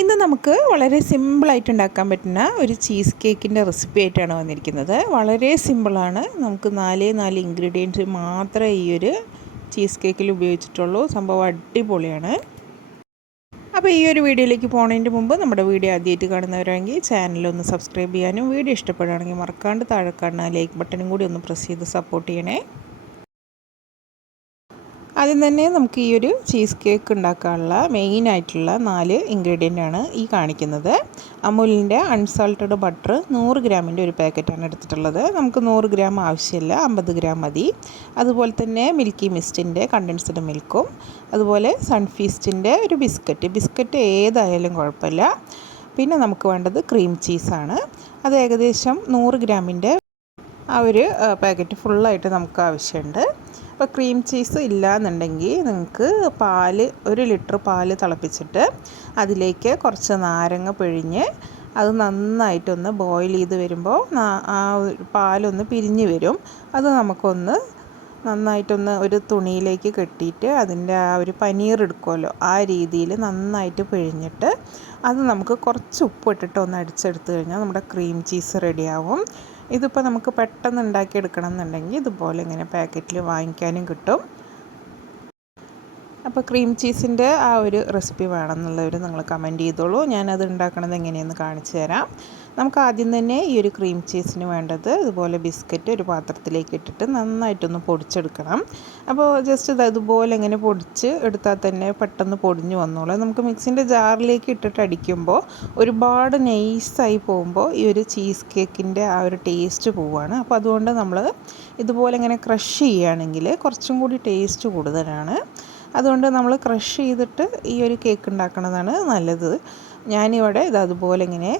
ഇന്ന് നമുക്ക് വളരെ സിമ്പിളായിട്ട് ഉണ്ടാക്കാൻ പറ്റുന്ന ഒരു ചീസ് കേക്കിന്റെ റെസിപ്പി ആയിട്ടാണ് വന്നിരിക്കുന്നത്. വളരെ സിമ്പിളാണ് നമുക്ക് നാലേ നാല് ഇൻഗ്രീഡിയൻസ് മാത്രമേ ഈ ഒരു ചീസ് കേക്കിൽ ഉപയോഗിച്ചിട്ടുള്ളൂ. സംഭവം അടിപൊളിയാണ്. അപ്പോൾ ഈ ഒരു വീഡിയോയിലേക്ക് പോകുന്നതിന് മുമ്പ് നമ്മുടെ വീഡിയോ ആദ്യമായിട്ട് കാണുന്നവരാണെങ്കിൽ ചാനലൊന്ന് സബ്സ്ക്രൈബ് ചെയ്യാനും വീഡിയോ ഇഷ്ടപ്പെടുകയാണെങ്കിൽ മറക്കാണ്ട് താഴെ കാണുന്ന ലൈക്ക് ബട്ടണും കൂടി ഒന്ന് പ്രസ് ചെയ്ത് സപ്പോർട്ട് ചെയ്യണേ. ആദ്യം തന്നെ നമുക്ക് ഈ ഒരു ചീസ് കേക്ക് ഉണ്ടാക്കാനുള്ള മെയിൻ ആയിട്ടുള്ള നാല് ഇൻഗ്രീഡിയന്റ് ആണ് ഈ കാണിക്കുന്നത്. അമൂലിന്റെ അൺസാൾട്ടഡ് ബട്ടർ നൂറ് ഗ്രാമിന്റെ ഒരു പാക്കറ്റാണ് എടുത്തിട്ടുള്ളത്. നമുക്ക് നൂറ് ഗ്രാം ആവശ്യമില്ല അമ്പത് ഗ്രാം മതി. അതുപോലെ തന്നെ മിൽക്കി മിസ്റ്റിന്റെ കണ്ടൻസ്ഡ് മിൽക്കും അതുപോലെ സൺഫീസ്റ്റിന്റെ ഒരു ബിസ്ക്കറ്റ് ബിസ്ക്കറ്റ് ഏതായാലും കുഴപ്പമില്ല. പിന്നെ നമുക്ക് വേണ്ടത് ക്രീം ചീസാണ് അത് ഏകദേശം നൂറ് ഗ്രാമിന്റെ ആ ഒരു പാക്കറ്റ് ഫുള്ളായിട്ട് നമുക്ക് ആവശ്യമുണ്ട്. അപ്പോൾ ക്രീം ചീസ് ഇല്ലയെന്നുണ്ടെങ്കിൽ നിങ്ങൾക്ക് പാൽ ഒരു ലിറ്റർ പാൽ തിളപ്പിച്ചിട്ട് അതിലേക്ക് കുറച്ച് നാരങ്ങ പിഴിഞ്ഞ് അത് നന്നായിട്ടൊന്ന് ബോയിൽ ചെയ്ത് വരുമ്പോൾ ആ പാലൊന്ന് പിരിഞ്ഞ് വരും. അത് നമുക്കൊന്ന് നന്നായിട്ടൊന്ന് ഒരു തുണിയിലേക്ക് കെട്ടിയിട്ട് അതിന്റെ ആ ഒരു പനീർ എടുക്കുമല്ലോ ആ രീതിയിൽ നന്നായിട്ട് പിഴിഞ്ഞിട്ട് അത് നമുക്ക് കുറച്ച് ഉപ്പ് ഇട്ടിട്ട് ഒന്ന് അടിച്ചെടുത്ത് കഴിഞ്ഞാൽ നമ്മുടെ ക്രീം ചീസ് റെഡിയാവും ഇതിപ്പോൾ നമുക്ക് പെട്ടെന്ന് ഉണ്ടാക്കിയെടുക്കണം എന്നുണ്ടെങ്കിൽ ഇതുപോലെ ഇങ്ങനെ പാക്കറ്റിൽ വാങ്ങിക്കാനും കിട്ടും. അപ്പോൾ ക്രീം ചീസിന്റെ ആ ഒരു റെസിപ്പി വേണമെന്നുള്ളവർ നിങ്ങൾ കമന്റ് ചെയ്തോളൂ. ഞാനത് ഉണ്ടാക്കണത് എങ്ങനെയെന്ന് കാണിച്ചു തരാം. നമുക്ക് ആദ്യം തന്നെ ഈ ഒരു ക്രീം ചീസിന് വേണ്ടത് ഇതുപോലെ ബിസ്ക്കറ്റ് ഒരു പാത്രത്തിലേക്ക് ഇട്ടിട്ട് നന്നായിട്ടൊന്ന് പൊടിച്ചെടുക്കണം. അപ്പോൾ ജസ്റ്റ് ഇത് അതുപോലെ ഇങ്ങനെ പൊടിച്ച് എടുത്താൽ തന്നെ പെട്ടെന്ന് പൊടിഞ്ഞു വന്നോളാം. നമുക്ക് മിക്സിന്റെ ജാറിലേക്ക് ഇട്ടിട്ട് അടിക്കുമ്പോൾ ഒരുപാട് നൈസായി പോകുമ്പോൾ ഈ ഒരു ചീസ് കേക്കിന്റെ ആ ഒരു ടേസ്റ്റ് പോവുകയാണ് അപ്പോൾ അതുകൊണ്ട് നമ്മൾ ഇതുപോലെ ഇങ്ങനെ ക്രഷ് ചെയ്യുകയാണെങ്കിൽ കുറച്ചും കൂടി ടേസ്റ്റ് കൂടുതലാണ്. അതുകൊണ്ട് നമ്മൾ ക്രഷ് ചെയ്തിട്ട് ഈ ഒരു കേക്ക് ഉണ്ടാക്കുന്നതാണ് നല്ലത്. ഞാനിവിടെ ഇത് അതുപോലെ ഇങ്ങനെ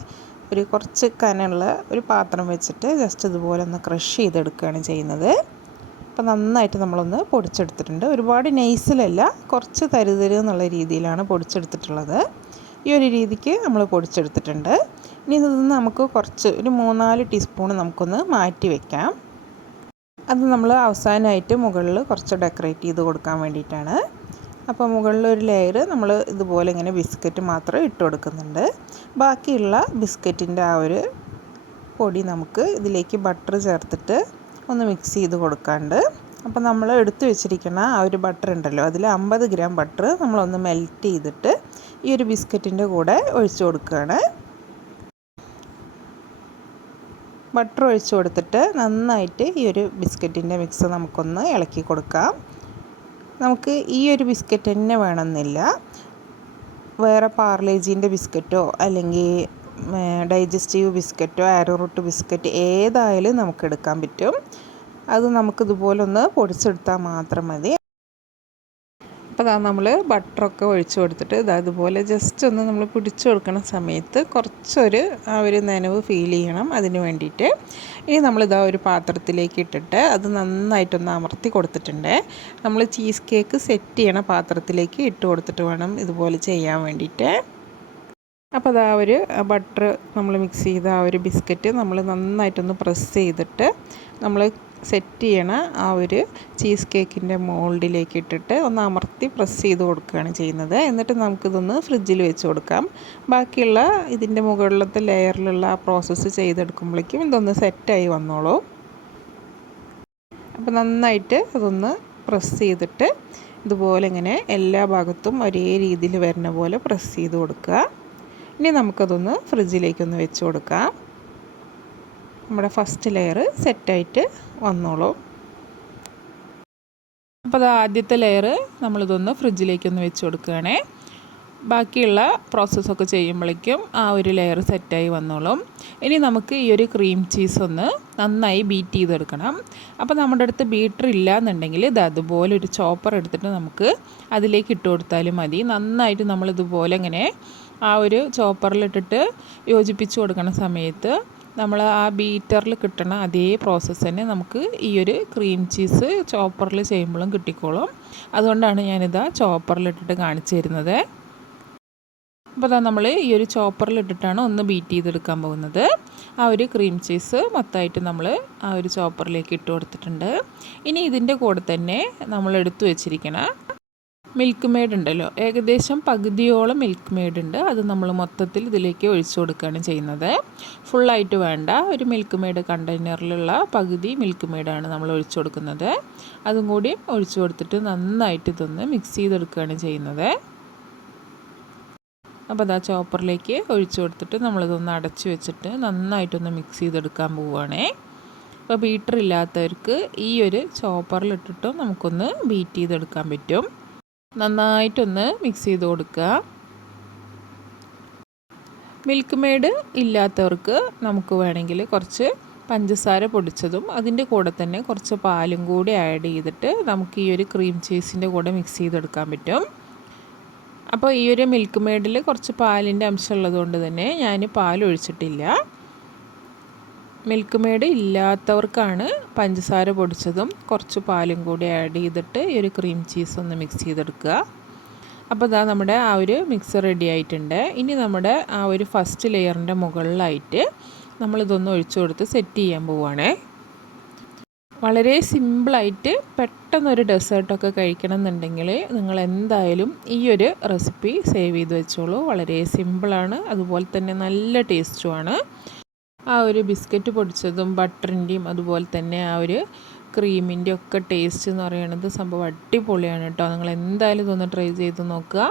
ഒരു കുറച്ച് കനമുള്ള ഒരു പാത്രം വെച്ചിട്ട് ജസ്റ്റ് ഇതുപോലെ ഒന്ന് ക്രഷ് ചെയ്തെടുക്കുകയാണ് ചെയ്യുന്നത്. അപ്പോൾ നന്നായിട്ട് നമ്മളൊന്ന് പൊടിച്ചെടുത്തിട്ടുണ്ട്. ഒരുപാട് നൈസിലല്ല കുറച്ച് തരുതരു എന്നുള്ള രീതിയിലാണ് പൊടിച്ചെടുത്തിട്ടുള്ളത്. ഈ ഒരു രീതിക്ക് നമ്മൾ പൊടിച്ചെടുത്തിട്ടുണ്ട്. ഇനി ഇതിൽ നിന്ന് നമുക്ക് കുറച്ച് ഒരു മൂന്നാൽ ടീസ്പൂൺ നമുക്കൊന്ന് മാറ്റി വെക്കാം. അത് നമ്മൾ അവസാനമായിട്ട് മുകളിൽ കുറച്ച് ഡെക്കറേറ്റ് ചെയ്ത് കൊടുക്കാൻ വേണ്ടിയിട്ടാണ്. അപ്പോൾ മുകളിൽ ഒരു ലെയർ നമ്മൾ ഇതുപോലെ ഇങ്ങനെ ബിസ്ക്കറ്റ് മാത്രം ഇട്ട് കൊടുക്കുന്നുണ്ട്. ബാക്കിയുള്ള ബിസ്ക്കറ്റിന്റെ ആ ഒരു പൊടി നമുക്ക് ഇതിലേക്ക് ബട്ടർ ചേർത്തിട്ട് ഒന്ന് മിക്സ് ചെയ്ത് കൊടുക്കാണ്ട്. അപ്പോൾ നമ്മൾ എടുത്തു വെച്ചിരിക്കുന്ന ആ ഒരു ബട്ടർ ഉണ്ടല്ലോ അതിൽ അമ്പത് ഗ്രാം ബട്ടർ നമ്മളൊന്ന് മെൽറ്റ് ചെയ്തിട്ട് ഈ ഒരു ബിസ്ക്കറ്റിന്റെ കൂടെ ഒഴിച്ചു കൊടുക്കുകയാണ്. ബട്ടർ ഒഴിച്ചു കൊടുത്തിട്ട് നന്നായിട്ട് ഈ ഒരു ബിസ്ക്കറ്റിന്റെ മിക്സ് നമുക്കൊന്ന് ഇളക്കി കൊടുക്കാം. നമുക്ക് ഈ ഒരു ബിസ്ക്കറ്റ് തന്നെ വേണമെന്നില്ല. വേറെ പാർലേജീന്റെ ബിസ്ക്കറ്റോ അല്ലെങ്കിൽ ഡൈജസ്റ്റീവ് ബിസ്ക്കറ്റോ ആരോറൂട്ട് ബിസ്ക്കറ്റ് ഏതായാലും നമുക്ക് എടുക്കാൻ പറ്റും. അത് നമുക്കിതുപോലൊന്ന് പൊടിച്ചെടുത്താൽ മാത്രം മതി. അപ്പോൾ അതാ നമ്മൾ ബട്ടറൊക്കെ ഒഴിച്ചു കൊടുത്തിട്ട് ഇതാ ഇതുപോലെ ജസ്റ്റ് ഒന്ന് നമ്മൾ പിടിച്ചു കൊടുക്കുന്ന സമയത്ത് കുറച്ചൊരു ആ ഒരു നനവ് ഫീൽ ചെയ്യണം അതിന് വേണ്ടിയിട്ട്. ഇനി നമ്മളിതാ ഒരു പാത്രത്തിലേക്ക് ഇട്ടിട്ട് അത് നന്നായിട്ടൊന്ന് അമർത്തി കൊടുത്തിട്ടുണ്ട്. നമ്മൾ ചീസ് കേക്ക് സെറ്റ് ചെയ്യണ പാത്രത്തിലേക്ക് ഇട്ട് കൊടുത്തിട്ട് വേണം ഇതുപോലെ ചെയ്യാൻ വേണ്ടിയിട്ട്. അപ്പോൾ അതാ ഒരു ബട്ടർ നമ്മൾ മിക്സ് ചെയ്ത ആ ഒരു ബിസ്ക്കറ്റ് നമ്മൾ നന്നായിട്ടൊന്ന് പ്രസ് ചെയ്തിട്ട് നമ്മൾ സെറ്റ് ചെയ്യണ ആ ഒരു ചീസ് കേക്കിന്റെ മോൾഡിലേക്ക് ഇട്ടിട്ട് ഒന്ന് അമർത്തി പ്രസ് ചെയ്ത് കൊടുക്കുകയാണ് ചെയ്യുന്നത്. എന്നിട്ട് നമുക്കിതൊന്ന് ഫ്രിഡ്ജിൽ വെച്ച് കൊടുക്കാം. ബാക്കിയുള്ള ഇതിന്റെ മുകളിലത്തെ ലെയറിലുള്ള ആ പ്രോസസ്സ് ചെയ്തെടുക്കുമ്പോഴേക്കും ഇതൊന്ന് സെറ്റായി വന്നോളൂ. അപ്പോൾ നന്നായിട്ട് അതൊന്ന് പ്രസ് ചെയ്തിട്ട് ഇതുപോലെ ഇങ്ങനെ എല്ലാ ഭാഗത്തും ഒരേ രീതിയിൽ വരുന്ന പോലെ പ്രസ് ചെയ്ത് കൊടുക്കുക. ഇനി നമുക്കതൊന്ന് ഫ്രിഡ്ജിലേക്കൊന്ന് വെച്ച് കൊടുക്കാം. നമ്മുടെ ഫസ്റ്റ് ലെയർ സെറ്റായിട്ട് വന്നോളൂ. അപ്പോൾ അത് ആദ്യത്തെ ലെയർ നമ്മളിതൊന്ന് ഫ്രിഡ്ജിലേക്കൊന്ന് വെച്ച് കൊടുക്കുകയാണേ ബാക്കിയുള്ള പ്രോസസ്സൊക്കെ ചെയ്യുമ്പോഴേക്കും ആ ഒരു ലെയർ സെറ്റായി വന്നോളും. ഇനി നമുക്ക് ഈ ഒരു ക്രീം ചീസ് ഒന്ന് നന്നായി ബീറ്റ് ചെയ്തെടുക്കണം. അപ്പോൾ നമ്മുടെ അടുത്ത് ബീറ്റർ ഇല്ല എന്നുണ്ടെങ്കിൽ ഇത് അതുപോലെ ഒരു ചോപ്പർ എടുത്തിട്ട് നമുക്ക് അതിലേക്ക് ഇട്ട് കൊടുത്താലും മതി. നന്നായിട്ട് നമ്മളിതുപോലെ ഇങ്ങനെ ആ ഒരു ചോപ്പറിലിട്ടിട്ട് യോജിപ്പിച്ച് കൊടുക്കുന്ന സമയത്ത് നമ്മൾ ആ ബീറ്ററിൽ കിട്ടണ അതേ പ്രോസസ്സ് തന്നെ നമുക്ക് ഈ ഒരു ക്രീം ചീസ് ചോപ്പറിൽ ചെയ്യുമ്പോഴും കിട്ടിക്കോളും. അതുകൊണ്ടാണ് ഞാനിതാ ചോപ്പറിലിട്ടിട്ട് കാണിച്ചു തരുന്നത്. അപ്പോൾ അതാ നമ്മൾ ഈ ഒരു ചോപ്പറിലിട്ടിട്ടാണ് ഒന്ന് ബീറ്റ് ചെയ്തെടുക്കാൻ പോകുന്നത്. ആ ഒരു ക്രീം ചീസ് മൊത്തമായിട്ട് നമ്മൾ ആ ഒരു ചോപ്പറിലേക്ക് ഇട്ട് കൊടുത്തിട്ടുണ്ട്. ഇനി ഇതിന്റെ കൂടെ തന്നെ നമ്മൾ എടുത്തു വെച്ചിരിക്കണ മിൽക്ക് മെയ്ഡ് ഉണ്ടല്ലോ ഏകദേശം പകുതിയോളം മിൽക്ക് മെയ്ഡ് ഉണ്ട് അത് നമ്മൾ മൊത്തത്തിൽ ഇതിലേക്ക് ഒഴിച്ചു കൊടുക്കുകയാണ് ചെയ്യുന്നത്. ഫുള്ളായിട്ട് വേണ്ട. ഒരു മിൽക്ക് മെയ്ഡ് കണ്ടെയ്നറിലുള്ള പകുതി മിൽക്ക് മെയ്ഡാണ് നമ്മൾ ഒഴിച്ചു കൊടുക്കുന്നത്. അതും കൂടി ഒഴിച്ചു കൊടുത്തിട്ട് നന്നായിട്ട് ഇതൊന്ന് മിക്സ് ചെയ്തെടുക്കുകയാണ് ചെയ്യുന്നത്. അപ്പോൾ അതാ ചോപ്പറിലേക്ക് ഒഴിച്ചു കൊടുത്തിട്ട് നമ്മളിതൊന്ന് അടച്ചു വെച്ചിട്ട് നന്നായിട്ടൊന്ന് മിക്സ് ചെയ്തെടുക്കാൻ പോവുകയാണേ. അപ്പോൾ ബീറ്റർ ഇല്ലാത്തവർക്ക് ഈ ഒരു ചോപ്പറിലിട്ടിട്ടും നമുക്കൊന്ന് ബീറ്റ് ചെയ്തെടുക്കാൻ പറ്റും. നന്നായിട്ടൊന്ന് മിക്സ് ചെയ്ത് കൊടുക്കുക. മിൽക്ക് മെയ്ഡ് ഇല്ലാത്തവർക്ക് നമുക്ക് വേണമെങ്കിൽ കുറച്ച് പഞ്ചസാര പൊടിച്ചതും അതിന്റെ കൂടെ തന്നെ കുറച്ച് പാലും കൂടി ആഡ് ചെയ്തിട്ട് നമുക്ക് ഈ ഒരു ക്രീം ചീസിന്റെ കൂടെ മിക്സ് ചെയ്തെടുക്കാൻ പറ്റും. അപ്പോൾ ഈ ഒരു മിൽക്ക് മെയ്ഡിൽ കുറച്ച് പാലിന്റെ അംശം ഉള്ളതുകൊണ്ട് തന്നെ ഞാൻ പാൽ ഒഴിച്ചിട്ടില്ല മിൽക്ക് മെയ്ഡ് ഇല്ലാത്തവർക്കാണ് പഞ്ചസാര പൊടിച്ചതും കുറച്ച് പാലും കൂടി ആഡ് ചെയ്തിട്ട് ഈ ഒരു ക്രീം ചീസ് ഒന്ന് മിക്സ് ചെയ്തെടുക്കുക. അപ്പോൾ ഇതാ നമ്മുടെ ആ ഒരു മിക്സ് റെഡി ആയിട്ടുണ്ട്. ഇനി നമ്മുടെ ആ ഒരു ഫസ്റ്റ് ലെയറിന്റെ മുകളിലായിട്ട് നമ്മളിതൊന്ന് ഒഴിച്ചു കൊടുത്ത് സെറ്റ് ചെയ്യാൻ പോവുകയാണേ വളരെ സിമ്പിളായിട്ട് പെട്ടെന്നൊരു ഡെസേർട്ടൊക്കെ കഴിക്കണം എന്നുണ്ടെങ്കിൽ നിങ്ങൾ എന്തായാലും ഈ ഒരു റെസിപ്പി സേവ് ചെയ്ത് വെച്ചോളൂ. വളരെ സിമ്പിളാണ് അതുപോലെ തന്നെ നല്ല ടേസ്റ്റുമാണ് ആ ഒരു ബിസ്ക്കറ്റ് പൊടിച്ചതും ബട്ടറിന്റെയും അതുപോലെ തന്നെ ആ ഒരു ക്രീമിന്റെ ഒക്കെ ടേസ്റ്റ് എന്ന് പറയുന്നത് സംഭവം അടിപൊളിയാണ് കേട്ടോ. നിങ്ങൾ എന്തായാലും ഇതൊന്ന് ട്രൈ ചെയ്ത് നോക്കുക.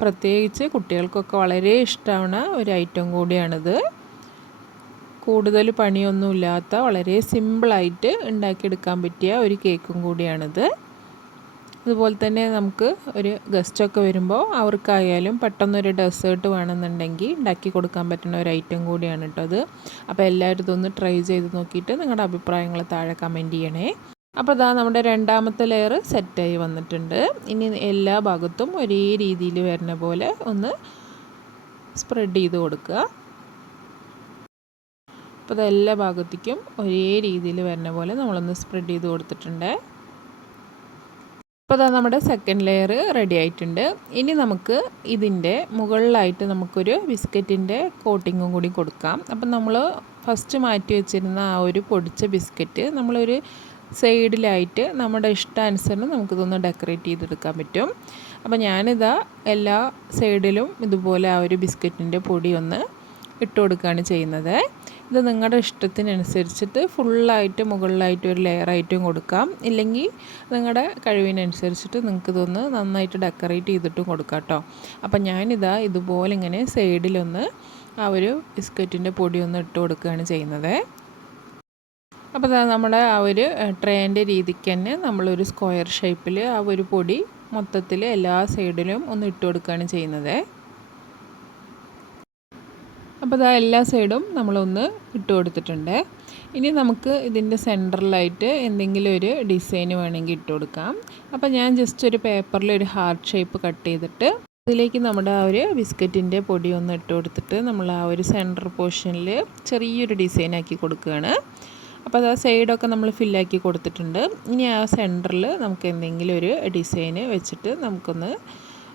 പ്രത്യേകിച്ച് കുട്ടികൾക്കൊക്കെ വളരെ ഇഷ്ടമാണ് ഒരു ഐറ്റം കൂടിയാണിത്. കൂടുതൽ പണിയൊന്നുമില്ലാത്ത വളരെ സിമ്പിളായിട്ട് ഉണ്ടാക്കിയെടുക്കാൻ പറ്റിയ ഒരു കേക്കും കൂടിയാണിത്. അതുപോലെ തന്നെ നമുക്ക് ഒരു ഗസ്റ്റൊക്കെ വരുമ്പോൾ അവർക്കായാലും പെട്ടെന്നൊരു ഡെസേർട്ട് വേണമെന്നുണ്ടെങ്കിൽ ഉണ്ടാക്കി കൊടുക്കാൻ പറ്റുന്ന ഒരു ഐറ്റം കൂടിയാണ് കേട്ടോ അത്. അപ്പോൾ എല്ലാവരും ഇതൊന്ന് ട്രൈ ചെയ്ത് നോക്കിയിട്ട് നിങ്ങളുടെ അഭിപ്രായങ്ങൾ താഴെ കമന്റ് ചെയ്യണേ. അപ്പോൾ അതാ നമ്മുടെ രണ്ടാമത്തെ ലെയർ സെറ്റായി വന്നിട്ടുണ്ട്. ഇനി എല്ലാ ഭാഗത്തും ഒരേ രീതിയിൽ വരുന്ന പോലെ ഒന്ന് സ്പ്രെഡ് ചെയ്ത് കൊടുക്കുക. അപ്പോൾ അതെല്ലാ ഭാഗത്തേക്കും ഒരേ രീതിയിൽ വരുന്ന പോലെ നമ്മളൊന്ന് സ്പ്രെഡ് ചെയ്ത് കൊടുത്തിട്ടുണ്ട്. അപ്പോൾ അതാ നമ്മുടെ സെക്കൻഡ് ലെയർ റെഡി ആയിട്ടുണ്ട്. ഇനി നമുക്ക് ഇതിന്റെ മുകളിലായിട്ട് നമുക്കൊരു ബിസ്ക്കറ്റിന്റെ കോട്ടിങ്ങും കൂടി കൊടുക്കാം. അപ്പം നമ്മൾ ഫസ്റ്റ് മാറ്റി വെച്ചിരുന്ന ആ ഒരു പൊടിച്ച ബിസ്ക്കറ്റ് നമ്മളൊരു സൈഡിലായിട്ട് നമ്മുടെ ഇഷ്ടാനുസരണം നമുക്കിതൊന്ന് ഡെക്കറേറ്റ് ചെയ്തെടുക്കാൻ പറ്റും. അപ്പോൾ ഞാനിതാ എല്ലാ സൈഡിലും ഇതുപോലെ ആ ഒരു ബിസ്ക്കറ്റിന്റെ പൊടി ഒന്ന് ഇട്ട് കൊടുക്കുകയാണ് ചെയ്യുന്നത്. ഇത് നിങ്ങളുടെ ഇഷ്ടത്തിനനുസരിച്ചിട്ട് ഫുള്ളായിട്ട് മുകളിലായിട്ട് ഒരു ലെയറായിട്ടും കൊടുക്കാം. ഇല്ലെങ്കിൽ നിങ്ങളുടെ കഴിവിനനുസരിച്ചിട്ട് നിങ്ങൾക്ക് ഇതൊന്ന് നന്നായിട്ട് ഡെക്കറേറ്റ് ചെയ്തിട്ടും കൊടുക്കാം കേട്ടോ അപ്പം ഞാനിതാ ഇതുപോലെ ഇങ്ങനെ സൈഡിലൊന്ന് ആ ഒരു ബിസ്ക്കറ്റിന്റെ പൊടി ഒന്ന് ഇട്ട് കൊടുക്കുകയാണ് ചെയ്യുന്നത്. അപ്പോൾ നമ്മുടെ ആ ഒരു ട്രേന്റെ രീതിക്ക് തന്നെ നമ്മളൊരു സ്ക്വയർ ഷേപ്പിൽ ആ ഒരു പൊടി മൊത്തത്തിൽ എല്ലാ സൈഡിലും ഒന്ന് ഇട്ട് കൊടുക്കുകയാണ് ചെയ്യുന്നത്. അപ്പോൾ ഇതാ എല്ലാ സൈഡും നമ്മളൊന്ന് ഇട്ട് കൊടുത്തിട്ടുണ്ട്. ഇനി നമുക്ക് ഇതിന്റെ സെന്ററിലായിട്ട് എന്തെങ്കിലും ഒരു ഡിസൈൻ വേണമെങ്കിൽ ഇട്ട് കൊടുക്കാം. അപ്പോൾ ഞാൻ ജസ്റ്റ് ഒരു പേപ്പറിൽ ഒരു ഹാർട്ട് ഷേപ്പ് കട്ട് ചെയ്തിട്ട് അതിലേക്ക് നമ്മുടെ ആ ഒരു ബിസ്ക്കറ്റിന്റെ പൊടി ഒന്ന് ഇട്ട് കൊടുത്തിട്ട് നമ്മൾ ആ ഒരു സെന്റർ പോർഷനിൽ ചെറിയൊരു ഡിസൈൻ ആക്കി കൊടുക്കുകയാണ്. അപ്പോൾ അത് ആ സൈഡൊക്കെ നമ്മൾ ഫില്ലാക്കി കൊടുത്തിട്ടുണ്ട്. ഇനി ആ സെന്ററിൽ നമുക്ക് എന്തെങ്കിലും ഒരു ഡിസൈന് വെച്ചിട്ട് നമുക്കൊന്ന്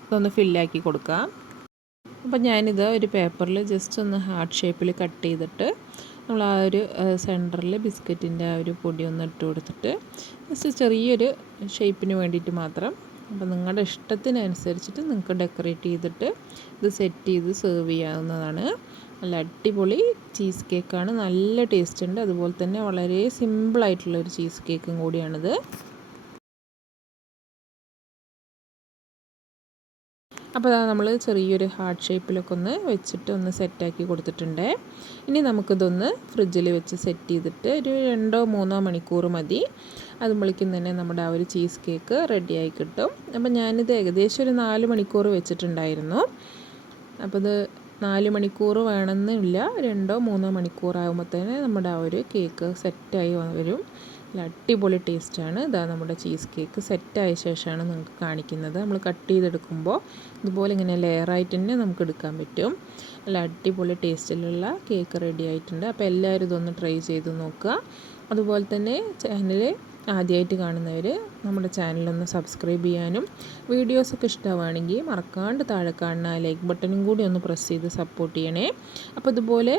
ഇതൊന്ന് ഫില്ലാക്കി കൊടുക്കാം. അപ്പം ഞാനിത് ഒരു പേപ്പറിൽ ജസ്റ്റ് ഒന്ന് ഹാർട്ട് ഷേപ്പിൽ കട്ട് ചെയ്തിട്ട് നമ്മൾ ആ ഒരു സെന്ററിൽ ബിസ്ക്കറ്റിന്റെ ആ ഒരു പൊടി ഒന്ന് ഇട്ട് കൊടുത്തിട്ട് ജസ്റ്റ് ചെറിയൊരു ഷേപ്പിന് വേണ്ടിയിട്ട് മാത്രം. അപ്പം നിങ്ങളുടെ ഇഷ്ടത്തിനനുസരിച്ചിട്ട് നിങ്ങൾക്ക് ഡെക്കറേറ്റ് ചെയ്തിട്ട് ഇത് സെറ്റ് ചെയ്ത് സെർവ് ചെയ്യാവുന്നതാണ്. നല്ല അടിപൊളി ചീസ് കേക്കാണ് നല്ല ടേസ്റ്റ് ഉണ്ട്. അതുപോലെ തന്നെ വളരെ സിമ്പിളായിട്ടുള്ള ഒരു ചീസ് കേക്കും കൂടിയാണിത്. അപ്പോൾ നമ്മൾ ചെറിയൊരു ഹാർട്ട് ഷേപ്പിലൊക്കെ ഒന്ന് വെച്ചിട്ട് ഒന്ന് സെറ്റാക്കി കൊടുത്തിട്ടുണ്ട്. ഇനി നമുക്കിതൊന്ന് ഫ്രിഡ്ജിൽ വെച്ച് സെറ്റ് ചെയ്തിട്ട് ഒരു രണ്ടോ മൂന്നോ മണിക്കൂർ മതി. അതുമ്പോഴേക്കും തന്നെ നമ്മുടെ ആ ഒരു ചീസ് കേക്ക് റെഡിയായി കിട്ടും. അപ്പോൾ ഞാനിത് ഏകദേശം ഒരു നാല് മണിക്കൂർ വെച്ചിട്ടുണ്ടായിരുന്നു. അപ്പോൾ ഇത് നാല് മണിക്കൂർ വേണമെന്നില്ല. രണ്ടോ മൂന്നോ മണിക്കൂർ തന്നെ നമ്മുടെ ആ ഒരു കേക്ക് സെറ്റായി വരും. നല്ല അടിപൊളി ടേസ്റ്റാണ്. ഇതാ നമ്മുടെ ചീസ് കേക്ക് സെറ്റായ ശേഷമാണ് നിങ്ങൾക്ക് കാണിക്കുന്നത്. നമ്മൾ കട്ട് ചെയ്തെടുക്കുമ്പോൾ ഇതുപോലെ ഇങ്ങനെ ലെയറായിട്ട് തന്നെ നമുക്ക് എടുക്കാൻ പറ്റും. നല്ല അടിപൊളി ടേസ്റ്റിലുള്ള കേക്ക് റെഡി ആയിട്ടുണ്ട്. അപ്പോൾ എല്ലാവരും ഇതൊന്ന് ട്രൈ ചെയ്ത് നോക്കുക. അതുപോലെ തന്നെ ചാനൽ ആദ്യമായിട്ട് കാണുന്നവർ നമ്മുടെ ചാനലൊന്ന് സബ്സ്ക്രൈബ് ചെയ്യാനും വീഡിയോസൊക്കെ ഇഷ്ടമാണെങ്കിൽ മറക്കാണ്ട് താഴെ കാണുന്ന ലൈക്ക് ബട്ടണും കൂടി ഒന്ന് പ്രസ് ചെയ്ത് സപ്പോർട്ട് ചെയ്യണേ. അപ്പോൾ ഇതുപോലെ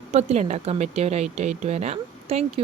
എളുപ്പത്തിലുണ്ടാക്കാൻ പറ്റിയ ഒരു ഐറ്റം ആയിട്ട് വരാം. താങ്ക്